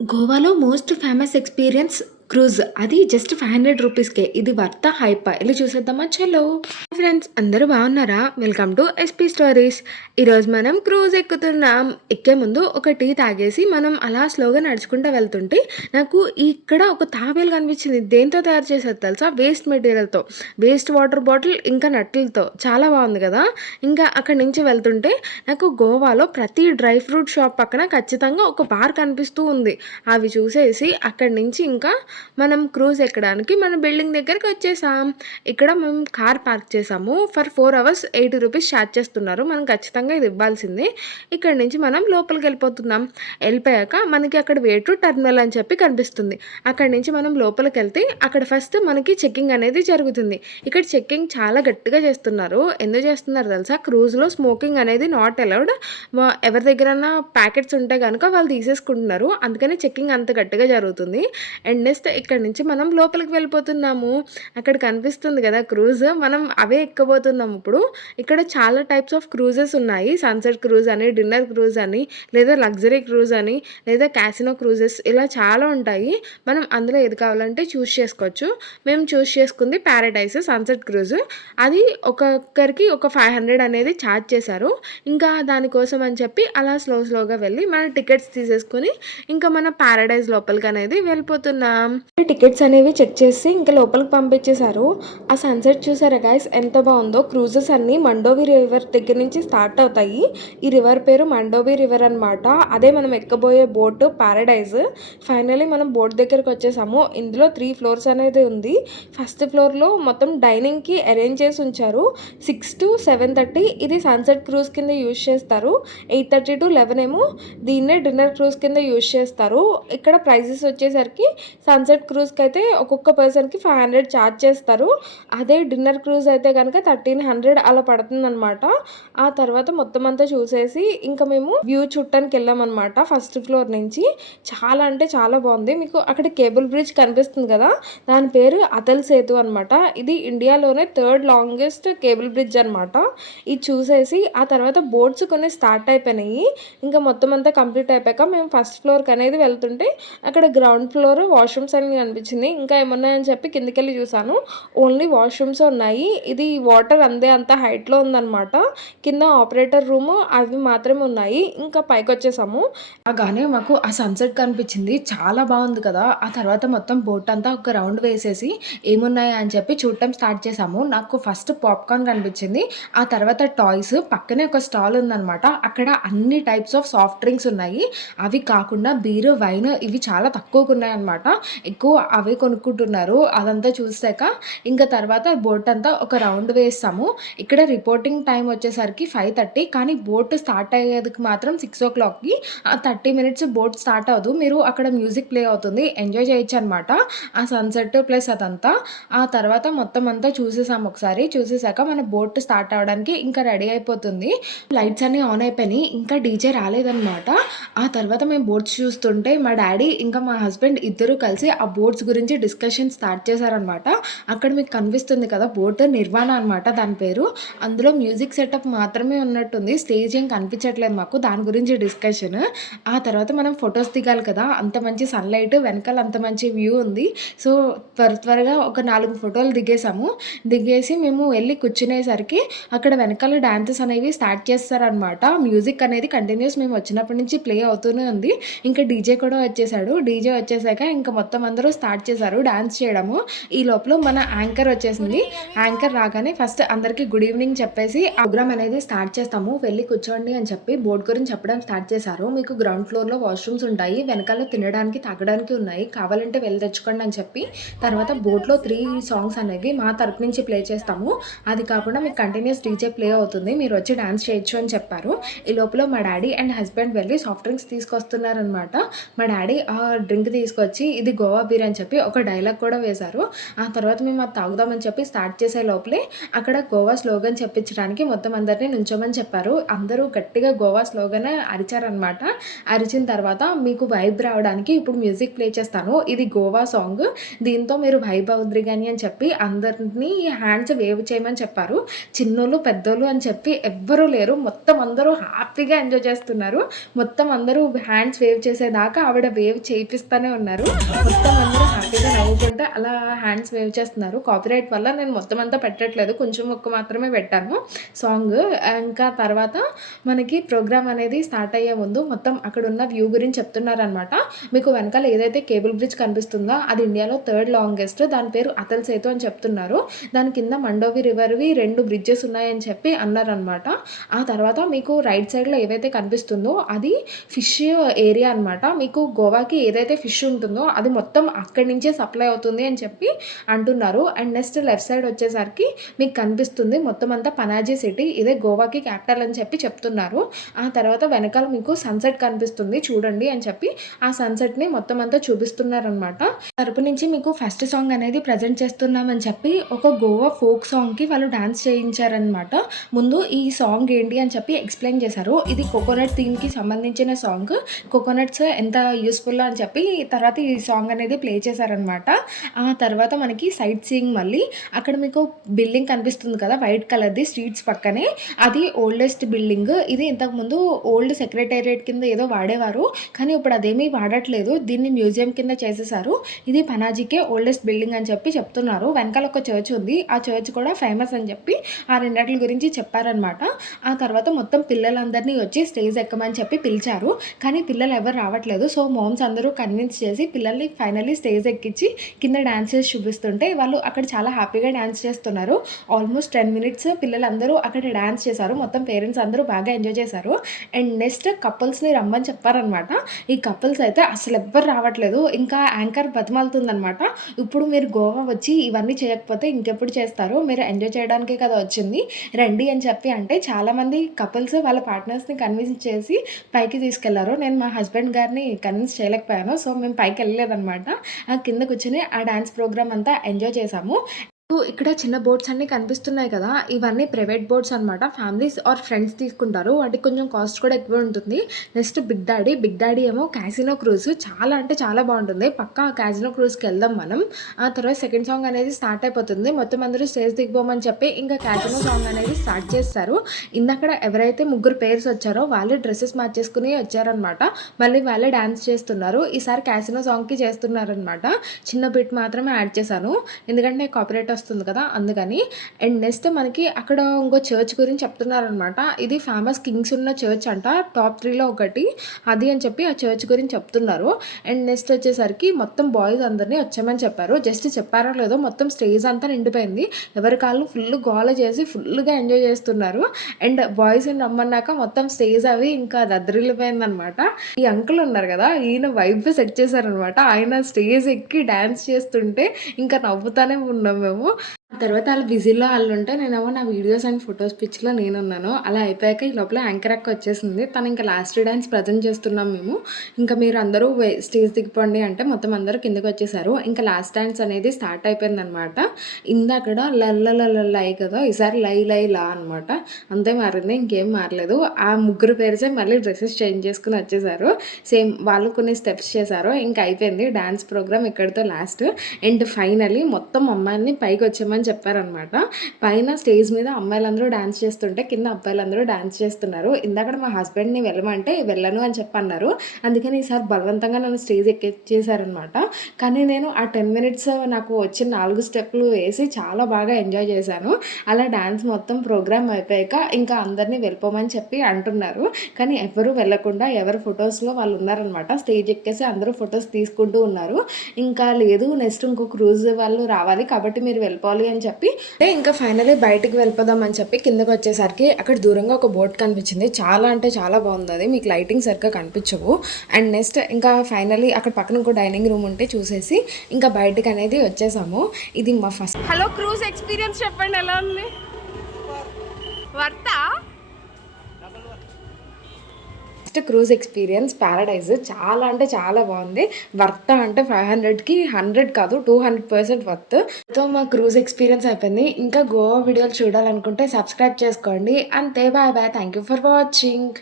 గోవాలో most famous experience cruise. అది just రూ. 500కే. ఇది వర్తా? హైపా? ఎళ్లి చూసేద్దామా? చలో! ఫ్రెండ్స్ అందరూ బాగున్నారా? Welcome to SP stories. ఈరోజు మనం క్రూజ్ ఎక్కుతున్నాం. ఎక్కే ముందు ఒక టీ తాగేసి మనం అలా స్లోగా నడుచుకుంటూ వెళ్తుంటే నాకు ఇక్కడ ఒక తాబేలు కనిపించింది. దేనితో తయారు చేశారో తెలుసా? వేస్ట్ మెటీరియల్‌తో. వేస్ట్ వాటర్ బాటిల్ ఇంకా నట్లతో. చాలా బాగుంది కదా! ఇంకా అక్కడి నుంచి వెళ్తుంటే నాకు గోవాలో ప్రతి డ్రై ఫ్రూట్ షాప్ పక్కన ఖచ్చితంగా ఒక బార్ కనిపిస్తూ ఉంది. అవి చూసేసి అక్కడి నుంచి ఇంకా మనం క్రూజ్ ఎక్కడానికి మన బిల్డింగ్ దగ్గరికి వచ్చేసాం. ఇక్కడ మేము కార్ పార్క్ చేసాము. ఫర్ 4 అవర్స్ ₹80 ఛార్జ్ చేస్తున్నారు. మనం ఖచ్చితంగా ఇది ఇవ్వాల్సిందే. ఇక్కడి నుంచి మనం లోపలికి వెళ్ళిపోతున్నాం. వెళ్ళిపోయాక మనకి అక్కడ వే టు టర్మినల్ అని చెప్పి కనిపిస్తుంది. అక్కడి నుంచి మనం లోపలికి వెళ్తే అక్కడ ఫస్ట్ మనకి చెకింగ్ అనేది జరుగుతుంది. ఇక్కడ చెకింగ్ చాలా గట్టిగా చేస్తున్నారు. ఎందుకు చేస్తున్నారు తెలుసా? క్రూజ్లో స్మోకింగ్ అనేది నాట్ అలౌడ్. ఎవరి దగ్గరన్నా ప్యాకెట్స్ ఉంటే కనుక వాళ్ళు తీసేసుకుంటున్నారు. అందుకని చెకింగ్ అంత గట్టిగా జరుగుతుంది. అండ్ నెక్స్ట్ ఇక్కడ నుంచి మనం లోపలికి వెళ్ళిపోతున్నాము. అక్కడ కనిపిస్తుంది కదా క్రూజ్. మనం అవే ఎక్కబోతున్నాం ఇప్పుడు. ఇక్కడ చాలా టైప్స్ ఆఫ్ క్రూజెస్ ఉన్నాయి. సన్సెట్ క్రూజ్ అని, డిన్నర్ క్రూజ్ అని, లేదా లగ్జరీ క్రూజ్ అని, లేదా క్యాసినో క్రూజెస్ ఇలా చాలా ఉంటాయి. మనం అందులో ఏది కావాలంటే చూస్ చేసుకోవచ్చు. మేము చూస్ చేసుకుంది ప్యారడైస్ సన్సెట్ క్రూజ్. అది ఒక్కొక్కరికి ఒక 500 అనేది ఛార్జ్ చేశారు. ఇంకా దానికోసం అని చెప్పి అలా స్లోగా వెళ్ళి మన టికెట్స్ తీసేసుకొని ఇంకా మన ప్యారడైజ్ లోపలికి అనేది వెళ్ళిపోతున్నాం. టికెట్స్ అనేవి చెక్ చేసి ఇంకా లోపలికి పంపించేశారు. ఆ సన్సెట్ చూసారా గైస్ ఎంత బాగుందో. క్రూజెస్ అన్ని మండోవి రివర్ దగ్గర నుంచి స్టార్ట్ అవుతాయి. ఈ రివర్ పేరు మండోవి రివర్ అనమాట. అదే మనం ఎక్కబోయే బోట్ ప్యారడైజ్. ఫైనలీ మనం బోట్ దగ్గరికి వచ్చేసాము. ఇందులో 3 ఫ్లోర్స్ అనేది ఉంది. ఫస్ట్ ఫ్లోర్లో మొత్తం డైనింగ్కి అరేంజ్ చేసి ఉంచారు. 6 to 7:30 ఇది సన్సెట్ క్రూజ్ కింద యూజ్ చేస్తారు. 8:30 to 11 ఏమో దీన్నే డిన్నర్ క్రూజ్ కింద యూజ్ చేస్తారు. ఇక్కడ ప్రైజెస్ వచ్చేసరికి సన్సెట్ క్రూజ్కి అయితే ఒక్కొక్క పర్సన్కి 500 ఛార్జ్ చేస్తారు. అదే డిన్నర్ క్రూజ్ అయితే కనుక 1300 అలా పడుతుందన్నమాట. ఆ తర్వాత మొత్తం అంతా చూసేసి ఇంకా మేము వ్యూ చూడటానికి వెళ్ళామన్నమాట. ఫస్ట్ ఫ్లోర్ నుంచి చాలా అంటే చాలా బాగుంది. మీకు అక్కడ కేబుల్ బ్రిడ్జ్ కనిపిస్తుంది కదా, దాని పేరు అతల్ సేతు అనమాట. ఇది ఇండియాలోనే 3rd లాంగెస్ట్ కేబుల్ బ్రిడ్జ్ అనమాట. ఇది చూసేసి ఆ తర్వాత బోట్స్ కొన్ని స్టార్ట్ అయిపోయినాయి. ఇంకా మొత్తం అంతా కంప్లీట్ అయిపోయాక మేము ఫస్ట్ ఫ్లోర్కి అనేది వెళ్తుంటే అక్కడ గ్రౌండ్ ఫ్లోర్ వాష్రూమ్స్ అని కనిపించింది. ఇంకా ఏమున్నాయని చెప్పి కిందకెళ్ళి చూసాను. ఓన్లీ వాష్రూమ్స్ ఉన్నాయి. ఇది వాటర్ అంత హైట్లో ఉందన్నమాట. కింద ఆపరేటర్ రూమ్ అవి మాత్రమే ఉన్నాయి. ఇంకా పైకి వచ్చేసాము. అలాగానే మాకు ఆ సన్సెట్ కనిపించింది. చాలా బాగుంది కదా. ఆ తర్వాత మొత్తం బోట్ అంతా ఒక రౌండ్ వేసేసి ఏమున్నాయి అని చెప్పి చూడటం స్టార్ట్ చేసాము. నాకు ఫస్ట్ పాప్కార్న్ కనిపించింది. ఆ తర్వాత టాయ్స్ పక్కనే ఒక స్టాల్ ఉందన్నమాట. అక్కడ అన్ని టైప్స్ ఆఫ్ సాఫ్ట్ డ్రింక్స్ ఉన్నాయి. అవి కాకుండా బీరు, వైన్ ఇవి చాలా తక్కువకు ఉన్నాయన్నమాట. ఎక్కువ అవే కొనుక్కుంటున్నారు. అదంతా చూసాక ఇంకా తర్వాత బోట్ అంతా ఒక రౌండ్ వేస్తాము. ఇక్కడ రిపోర్టింగ్ టైం వచ్చేసరికి 5:30 కానీ బోట్ స్టార్ట్ అయ్యేదికి మాత్రం 6:00కి. 30 మినిట్స్ బోట్ స్టార్ట్ అవ్వదు. మీరు అక్కడ మ్యూజిక్ ప్లే అవుతుంది. ఎంజాయ్ చేయొచ్చు అనమాట. ఆ సన్సెట్ ప్లస్ అదంతా. ఆ తర్వాత మొత్తం అంతా చూసేసాము ఒకసారి. చూసేసాక మన బోట్ స్టార్ట్ అవ్వడానికి ఇంకా రెడీ అయిపోతుంది. లైట్స్ అన్నీ ఆన్ అయిపోయినాయి. ఇంకా డీజే రాలేదన్నమాట. ఆ తర్వాత మేము బోట్స్ చూస్తుంటే మా డాడీ ఇంకా మా హస్బెండ్ ఇద్దరు కలిసి ఆ బోట్స్ గురించి డిస్కషన్ స్టార్ట్ చేశారనమాట. అక్కడ మీకు కనిపిస్తుంది కదా బోట్ నిర్వాణ అనమాట దాని పేరు. అందులో మ్యూజిక్ సెటప్ మాత్రమే ఉన్నట్టుంది. స్టేజ్ ఏం కనిపించట్లేదు మాకు. దాని గురించి డిస్కషన్. ఆ తర్వాత మనం ఫొటోస్ దిగాలి కదా. అంత మంచి సన్లైట్ వెనకాల అంత మంచి వ్యూ ఉంది. సో త్వరగా ఒక 4 ఫోటోలు దిగేసాము. దిగేసి మేము వెళ్ళి కూర్చునేసరికి అక్కడ వెనకాల డాన్సెస్ అనేవి స్టార్ట్ చేస్తారనమాట. మ్యూజిక్ అనేది కంటిన్యూస్ మేము వచ్చినప్పటి నుంచి ప్లే అవుతూనే ఉంది. ఇంకా డీజే కూడా వచ్చేసాడు. డీజే వచ్చేసాక ఇంకా మొత్తం అందరూ స్టార్ట్ చేశారు డాన్స్ చేయడము. ఈ లోపల మన యాంకర్ వచ్చేసింది. యాంకర్ రాగానే ఫస్ట్ అందరికీ గుడ్ ఈవినింగ్ చెప్పేసి ఆ ప్రోగ్రామ్ అనేది స్టార్ట్ చేస్తాము. వెళ్ళి కూర్చోండి అని చెప్పి బోర్డు గురించి చెప్పడం స్టార్ట్ చేశారు. మీకు గ్రౌండ్ ఫ్లోర్లో వాష్రూమ్స్ ఉంటాయి. వెనకాల తినడానికి తాగడానికి ఉన్నాయి. కావాలంటే వెళ్ళి తెచ్చుకోండి అని చెప్పి తర్వాత బోట్లో 3 సాంగ్స్ అనేవి మా తరపు నుంచి ప్లే చేస్తాము. అది కాకుండా మీకు కంటిన్యూస్ డీజే ప్లే అవుతుంది. మీరు వచ్చి డాన్స్ చేయొచ్చు అని చెప్పారు. ఈ లోపల మా డాడీ అండ్ హస్బెండ్ వెళ్ళి సాఫ్ట్ డ్రింక్స్ తీసుకొస్తున్నారనమాట. మా డాడీ ఆ డ్రింక్ తీసుకొచ్చి ఇది గోవా బీర్ మండోవీర్ అని చెప్పి ఒక డైలాగ్ కూడా వేశారు. ఆ తర్వాత మేము అది తాగుదామని చెప్పి స్టార్ట్ చేసే లోపలే అక్కడ గోవా స్లోగన్ చెప్పించడానికి మొత్తం అందరినీ నుంచోమని చెప్పారు. అందరూ గట్టిగా గోవా స్లోగన్ అరిచారనమాట. అరిచిన తర్వాత మీకు వైబ్ రావడానికి ఇప్పుడు మ్యూజిక్ ప్లే చేస్తాను, ఇది గోవా సాంగ్, దీంతో మీరు వైబ్ అవుద్రి కానీ అని చెప్పి అందరినీ హ్యాండ్స్ వేవ్ చేయమని చెప్పారు. చిన్నోళ్ళు పెద్దోళ్ళు అని చెప్పి ఎవ్వరూ లేరు, మొత్తం అందరూ హ్యాపీగా ఎంజాయ్ చేస్తున్నారు. మొత్తం అందరూ హ్యాండ్స్ వేవ్ చేసేదాకా ఆవిడ వేవ్ చేయిస్తూనే ఉన్నారు. మొత్తం అందరూ హ్యాపీగా నవ్వుకుంటే అలా హ్యాండ్స్ వేవ్ చేస్తున్నారు. కాపీరైట్ వల్ల నేను మొత్తం అంతా పెట్టట్లేదు, కొంచెం ఒక్క మాత్రమే పెట్టాను సాంగ్. ఇంకా తర్వాత మనకి ప్రోగ్రామ్ అనేది స్టార్ట్ అయ్యే ముందు మొత్తం అక్కడ ఉన్న వ్యూ గురించి చెప్తున్నారనమాట. మీకు వెనకాల ఏదైతే కేబుల్ బ్రిడ్జ్ కనిపిస్తుందో అది ఇండియాలో 3rd లాంగెస్ట్, దాని పేరు అతల్ సేతు అని చెప్తున్నారు. దాని కింద మండోవి రివర్వి 2 బ్రిడ్జెస్ ఉన్నాయని చెప్పి అన్నారనమాట. ఆ తర్వాత మీకు రైట్ సైడ్లో ఏవైతే కనిపిస్తుందో అది ఫిష్ ఏరియా అనమాట. మీకు గోవాకి ఏదైతే ఫిష్ ఉంటుందో అది మొత్తం అక్కడి నుంచే సప్లై అవుతుంది అని చెప్పి అంటున్నారు. అండ్ నెక్స్ట్ లెఫ్ట్ సైడ్ వచ్చేసరికి మీకు కనిపిస్తుంది మొత్తం అంతా పనాజీ సిటీ, ఇదే గోవాకి క్యాపిటల్ అని చెప్పి చెప్తున్నారు. ఆ తర్వాత వెనకాల మీకు సన్సెట్ కనిపిస్తుంది చూడండి అని చెప్పి ఆ సన్సెట్ని మొత్తం అంతా చూపిస్తున్నారనమాట. తరపు నుంచి మీకు ఫస్ట్ సాంగ్ అనేది ప్రజెంట్ చేస్తున్నామని చెప్పి ఒక గోవా ఫోక్ సాంగ్కి వాళ్ళు డాన్స్ చేయించారనమాట. ముందు ఈ సాంగ్ ఏంటి అని చెప్పి ఎక్స్ప్లెయిన్ చేశారు. ఇది కోకోనట్ థీమ్కి సంబంధించిన సాంగ్, కోకోనట్స్ ఎంత యూస్ఫుల్ అని చెప్పి తర్వాత ఈ సాంగ్ అనేది ప్లే చేశారనమాట. ఆ తర్వాత మనకి సైట్ సీయింగ్, మళ్ళీ అక్కడ మీకు బిల్డింగ్ కనిపిస్తుంది కదా వైట్ కలర్ది స్ట్రీట్స్ పక్కనే, అది ఓల్డెస్ట్ బిల్డింగ్. ఇది ఇంతకుముందు ఓల్డ్ సెక్రటేరియట్ కింద ఏదో వాడేవారు, కానీ ఇప్పుడు అదేమీ వాడట్లేదు, దీన్ని మ్యూజియం కింద చేసేసారు. ఇది పనాజీకే ఓల్డెస్ట్ బిల్డింగ్ అని చెప్పి చెప్తున్నారు. వెనకాల ఒక చర్చ్ ఉంది, ఆ చర్చ్ కూడా ఫేమస్ అని చెప్పి ఆ రెండట్ల గురించి చెప్పారనమాట. ఆ తర్వాత మొత్తం పిల్లలందరినీ వచ్చి స్టేజ్ ఎక్కమని చెప్పి పిలిచారు, కానీ పిల్లలు ఎవరు రావట్లేదు. సో మామ్స్ అందరూ కన్విన్స్ చేసి పిల్లల్ని ఫైనల్లీ స్టేజ్ ఎక్కించి కింద డాన్సెస్ చూపిస్తుంటే వాళ్ళు అక్కడ చాలా హ్యాపీగా డాన్స్ చేస్తున్నారు. ఆల్మోస్ట్ 10 minutes పిల్లలందరూ అక్కడ డాన్స్ చేశారు. మొత్తం పేరెంట్స్ అందరూ బాగా ఎంజాయ్ చేశారు. అండ్ నెక్స్ట్ కపుల్స్ని రమ్మని చెప్పారనమాట. ఈ కపుల్స్ అయితే అసలు ఎవ్వరు రావట్లేదు. ఇంకా యాంకర్ బతిమాలుతుందనమాట, ఇప్పుడు మీరు గోవా వచ్చి ఇవన్నీ చేయకపోతే ఇంకెప్పుడు చేస్తారు, మీరు ఎంజాయ్ చేయడానికే కదా వచ్చింది, రండి అని చెప్పి అంటే చాలామంది కపుల్స్ వాళ్ళ పార్ట్నర్స్ని కన్విన్స్ చేసి పైకి తీసుకెళ్లారు. నేను మా హస్బెండ్ గారిని కన్విన్స్ చేయలేకపోయాను, సో మేము పైకి వెళ్ళలేదనమాట. కింద కూర్చొని ఆ డాన్స్ ప్రోగ్రామ్ అంతా ఎంజాయ్ చేసాము. ఇక్కడ చిన్న బోట్స్ అన్నీ కనిపిస్తున్నాయి కదా, ఇవన్నీ ప్రైవేట్ బోట్స్ అనమాట. ఫ్యామిలీస్ ఆర్ ఫ్రెండ్స్ తీసుకుంటారు, వాటికి కొంచెం కాస్ట్ కూడా ఎక్కువ ఉంటుంది. నెక్స్ట్ బిగ్ డాడీ ఏమో క్యాసినో క్రూజ్, చాలా అంటే చాలా బాగుంటుంది. పక్కా క్యాసినో క్రూజ్కి వెళ్దాం మనం. ఆ తర్వాత సెకండ్ సాంగ్ అనేది స్టార్ట్ అయిపోతుంది. మొత్తం అందరూ స్టేజ్ దిగిపోమని చెప్పి ఇంకా క్యాసినో సాంగ్ అనేది స్టార్ట్ చేస్తారు. ఇందక్కడ ఎవరైతే 3 పేర్స్ వచ్చారో వాళ్ళే డ్రెస్సెస్ మార్చేసుకుని వచ్చారనమాట. మళ్ళీ వాళ్ళే డాన్స్ చేస్తున్నారు. ఈసారి క్యాసినో సాంగ్కి చేస్తున్నారనమాట. చిన్న బిట్ మాత్రమే యాడ్ చేశాను, ఎందుకంటే కాపీరైట్ వస్తుంది కదా అందుకని. అండ్ నెక్స్ట్ మనకి అక్కడ ఇంకో చర్చ్ గురించి చెప్తున్నారనమాట. ఇది ఫేమస్ కింగ్స్ ఉన్న చర్చ్ అంట, టాప్ 3లో ఒకటి అది అని చెప్పి ఆ చర్చ్ గురించి చెప్తున్నారు. అండ్ నెక్స్ట్ వచ్చేసరికి మొత్తం బాయ్స్ అందరినీ వచ్చామని చెప్పారు. జస్ట్ చెప్పారో లేదో మొత్తం స్టేజ్ అంతా నిండిపోయింది. ఎవరి కాళ్ళు ఫుల్ గోల చేసి ఫుల్గా ఎంజాయ్ చేస్తున్నారు. అండ్ బాయ్స్ని రమ్మన్నాక మొత్తం స్టేజ్ అవి ఇంకా దద్దరిల్లిపోయిందనమాట. ఈ అంకుల్ ఉన్నారు కదా, ఈయన వైబ్ సెట్ చేశారనమాట. ఆయన స్టేజ్ ఎక్కి డ్యాన్స్ చేస్తుంటే ఇంకా నవ్వుతానే ఉన్నాం మేము. తర్వాత వాళ్ళు బిజీలో వాళ్ళు ఉంటే నేనేమో నా వీడియోస్ అండ్ ఫొటోస్ పిచ్లో నేనున్నాను. అలా అయిపోయాక ఈ లోపల యాంకర్ అక్క వచ్చేసింది. తను ఇంకా లాస్ట్ డాన్స్ ప్రజెంట్ చేస్తున్నాం మేము. ఇంకా మీరు అందరూ స్టేజ్ దిగిపోండి అంటే మొత్తం అందరూ కిందకి వచ్చేసారు. ఇంకా లాస్ట్ డాన్స్ అనేది స్టార్ట్ అయిపోయిందనమాట. ఇందాకడ లై కదా, ఈసారి లై లా అనమాట. అంతే మారింది, ఇంకేం మారలేదు. ఆ 3 పేర్సే మళ్ళీ డ్రెస్సెస్ చేంజ్ చేసుకుని వచ్చేసారు. సేమ్ వాళ్ళు కొన్ని స్టెప్స్ చేశారు. ఇంకా అయిపోయింది డాన్స్ ప్రోగ్రామ్ ఇక్కడితో లాస్ట్. అండ్ ఫైనలీ మొత్తం అమ్మాయిని పైకి వచ్చేమని చెప్పారనమాట. పైన స్టేజ్ మీద అమ్మాయిలందరూ డాన్స్ చేస్తుంటే కింద అబ్బాయిలందరూ డాన్స్ చేస్తున్నారు. ఇందాక మా హస్బెండ్ని వెళ్ళమంటే వెళ్ళను అని చెప్పన్నారు. అందుకని ఈసారి బలవంతంగా నన్ను స్టేజ్ ఎక్కించేశారనమాట. కానీ నేను ఆ 10 minutes నాకు వచ్చిన 4 స్టెప్లు వేసి చాలా బాగా ఎంజాయ్ చేశాను. అలా డాన్స్ మొత్తం ప్రోగ్రామ్ అయిపోయాక ఇంకా అందరినీ వెళ్ళిపోమని చెప్పి అంటున్నారు, కానీ ఎవరు వెళ్ళకుండా ఎవరు ఫొటోస్లో వాళ్ళు ఉన్నారనమాట. స్టేజ్ ఎక్కేసి అందరూ ఫొటోస్ తీసుకుంటూ ఉన్నారు. ఇంకా లేదు నెక్స్ట్ ఇంకో క్రూజ్ వాళ్ళు రావాలి కాబట్టి మీరు వెళ్ళిపోవాలి అని చెప్పి ఇంకా ఫైనలీ బయటికి వెళ్ళిపోదాం అని చెప్పి కిందకి వచ్చేసరికి అక్కడ దూరంగా ఒక బోట్ కనిపించింది. చాలా అంటే చాలా బాగుంది, అది మీకు లైటింగ్ సరిగ్గా కనిపించవు. అండ్ నెక్స్ట్ ఇంకా ఫైనలీ అక్కడ పక్కన ఇంకో డైనింగ్ రూమ్ ఉంటే చూసేసి ఇంకా బయటికి అనేది వచ్చేసాము. ఇది మా ఫస్ట్. హలో, క్రూజ్ ఎక్స్పీరియన్స్ చెప్పండి, ఎలా ఉంది? వర్తా? ఫస్ట్ క్రూజ్ ఎక్స్పీరియన్స్ ప్యారడైజ్ చాలా అంటే చాలా బాగుంది. వర్త్ అంటే 500కి 100 కాదు 200% వర్త్. సో మా క్రూజ్ ఎక్స్పీరియన్స్ అయిపోయింది. ఇంకా గోవా వీడియోలు చూడాలనుకుంటే సబ్స్క్రైబ్ చేసుకోండి. అంతే, bye bye. Thank you for watching.